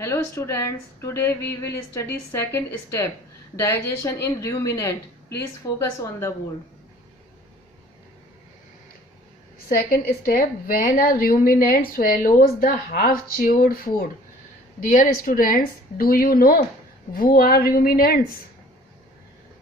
Hello students, today we will study second step, digestion in ruminant. Please focus on the board. Second step, when a ruminant swallows the half chewed food. Dear students, do you know who are ruminants?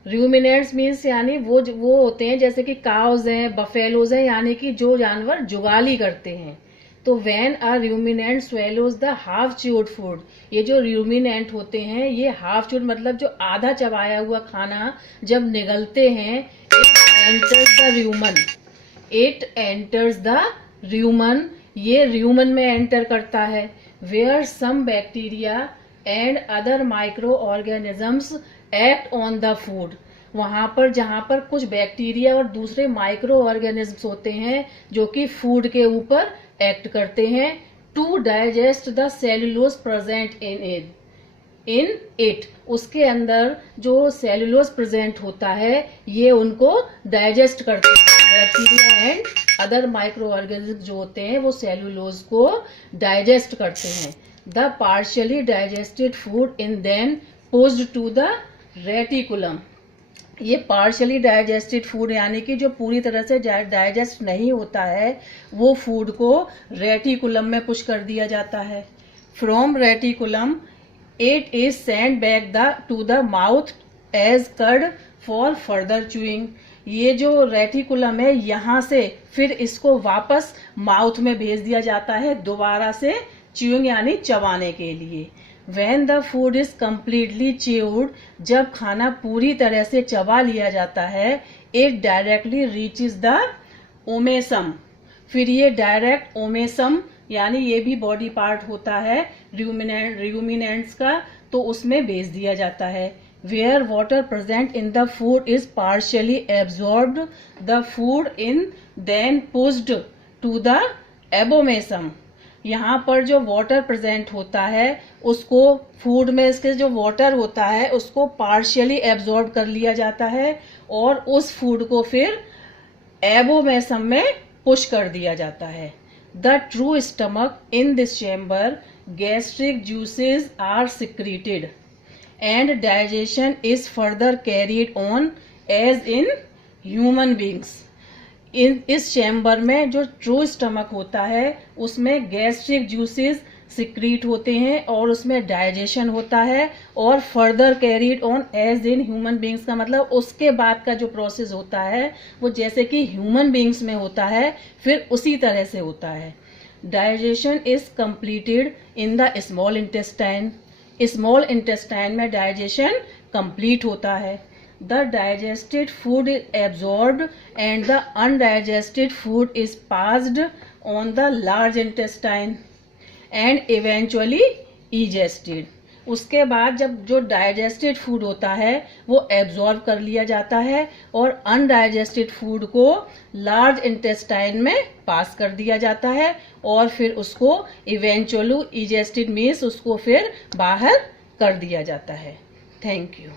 Ruminants means यानी वो होते हैं जैसे कि cause हैं, buffaloes हैं, यानी कि जो जानवर जुगाली करते हैं. तो when a ruminant swallows the half chewed food, ये जो रूमिनेंट होते हैं ये हाफ च्यूड मतलब जो आधा चबाया हुआ खाना जब निगलते हैं, इट एंटर्स द रूमन, ये रूमन में एंटर करता है. Where some bacteria and other micro organisms act on the food, वहां पर जहां पर कुछ बैक्टीरिया और दूसरे माइक्रो ऑर्गेनिजम्स होते हैं जो कि फूड के ऊपर एक्ट करते हैं. To digest the cellulose present in it, उसके अंदर जो सेल्यूलोज प्रेजेंट होता है ये उनको डाइजेस्ट करते हैं. Bacteria and other micro organism जो होते हैं वो सेल्यूलोज को डाइजेस्ट करते हैं. The partially digested food in then pushed to the reticulum, ये पार्शियली डाइजेस्टेड फूड यानी कि जो पूरी तरह से डाइजेस्ट नहीं होता है वो फूड को रेटिकुलम में पुश कर दिया जाता है. From reticulum it is send back to the mouth as cud for further chewing, ये जो रेटिकुलम है यहाँ से फिर इसको वापस माउथ में भेज दिया जाता है दोबारा से च्यूइंग यानी चबाने के लिए. When the food is completely chewed, जब खाना पूरी तरह से चबा लिया जाता है, it directly reaches the omasum, फिर ये डायरेक्ट ओमेसम यानी ये भी बॉडी पार्ट होता है रूमिनेंट्स का, तो उसमें भेज दिया जाता है. Where water present in the food is partially absorbed, the food in then pushed to the abomasum, यहाँ पर जो वाटर प्रेजेंट होता है उसको फूड में इसके जो वाटर होता है उसको पार्शियली एब्जॉर्ब कर लिया जाता है और उस फूड को फिर एबोमेसम में पुश कर दिया जाता है. The true stomach in this chamber, gastric juices are secreted and digestion is further carried on as in human beings. इस चैम्बर में जो ट्रू स्टमक होता है उसमें गैस्ट्रिक जूसेस सिक्रीट होते हैं और उसमें डाइजेशन होता है और further carried on as in human beings का मतलब उसके बाद का जो प्रोसेस होता है वो जैसे कि ह्यूमन बींग्स में होता है फिर उसी तरह से होता है. Digestion is completed in the small intestine, small intestine में डाइजेशन कंप्लीट होता है. The digested food is absorbed and the undigested food is passed on the large intestine and eventually digested. उसके बाद जब जो डाइजेस्टेड फूड होता है वो एब्जॉर्ब कर लिया जाता है और अनडाइजेस्टेड फूड को लार्ज इंटेस्टाइन में पास कर दिया जाता है और फिर उसको इवेंचुअली डाइजेस्टेड मीन्स उसको फिर बाहर कर दिया जाता है. Thank you.